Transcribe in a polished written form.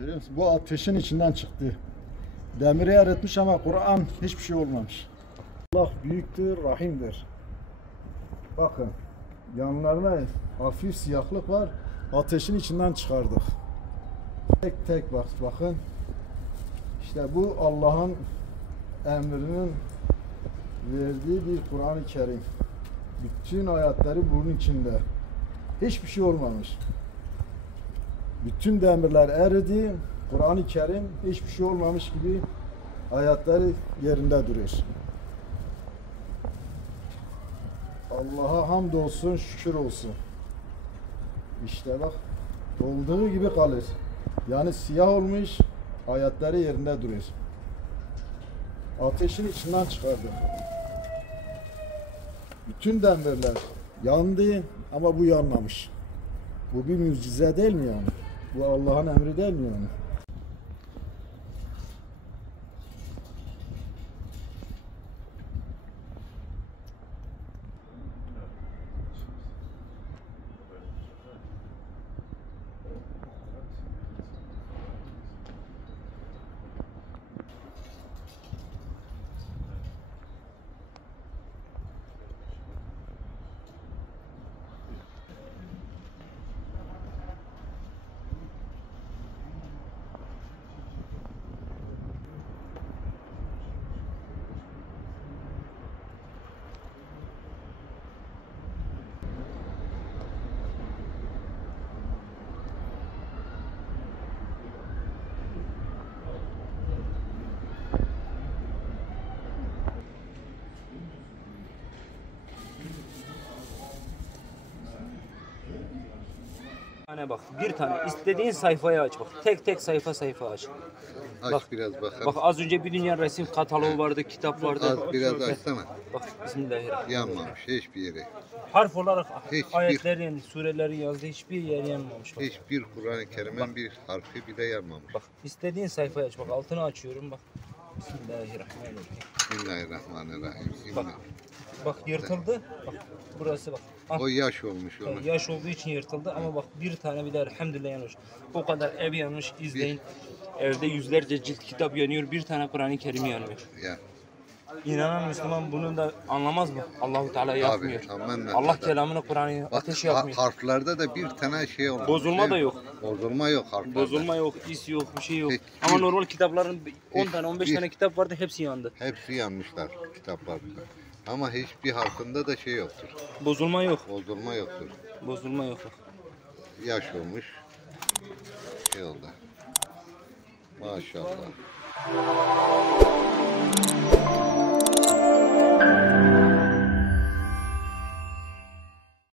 Görüyor musun? Bu ateşin içinden çıktı. Demiri eritmiş ama Kur'an hiçbir şey olmamış. Allah büyüktür, rahimdir. Bakın, yanlarına hafif siyahlık var. Ateşin içinden çıkardık. Tek tek bakın. İşte bu Allah'ın emrinin verdiği bir Kur'an-ı Kerim. Bütün ayetleri bunun içinde. Hiçbir şey olmamış. Bütün demirler eridi. Kur'an-ı Kerim hiçbir şey olmamış gibi ayetleri yerinde duruyor. Allah'a hamdolsun, şükür olsun. İşte bak, olduğu gibi kalır. Yani siyah olmuş, ayetleri yerinde duruyor. Ateşin içinden çıkardı. Bütün demirler yandı ama bu yanmamış. Bu bir mucize değil mi yani? Bu Allah'ın emri değil mi yani? Bak bir tane istediğin sayfayı aç bak. Tek tek sayfa aç. Aç Bak, biraz bakalım. Bak az önce bir dünya resim kataloğu vardı, kitap vardı. Az biraz açsana. Bak bismillahirrahmanirrahim. Yanmamış hiçbir yeri. Harf olarak Hiçbir- ayetlerin, surelerin yazdığı hiçbir yer yanmamış. Bak. Hiçbir Kur'an-ı Kerim'in bir harfi bile yanmamış. Bak istediğin sayfayı aç bak. Altını açıyorum bak. Bismillahirrahmanirrahim. Bismillahirrahmanirrahim. Bak. Bak yırtıldı. Bak burası bak. O yaş olmuş onun. Yaş olduğu için yırtıldı ama bak bir tane bile elhamdülillah yanmış. O kadar ev yanmış, izleyin. Evde yüzlerce cilt kitap yanıyor, bir tane Kur'an-ı Kerim yanmıyor. Ya. İnanan Müslüman bunu da anlamaz mı? Allahu Teala yapmıyor. amenna. Allah kelamını Kur'an'ı Bak, ateş yapmıyor. harflerde de bir tane şey olmuş. Bozulma da yok. Bozulma yok harflerde. Bozulma yok, is yok, bir şey yok. Hiç- Ama normal kitapların 10 tane, 15 bir- tane kitap vardı, hepsi yandı. Hepsi yanmışlar kitaplarda. Ama hiçbir harfinde de şey yoktur. Bozulma yok. Bozulma yoktur. Bozulma yok bak. Yaş olmuş. Şey oldu. Maşallah.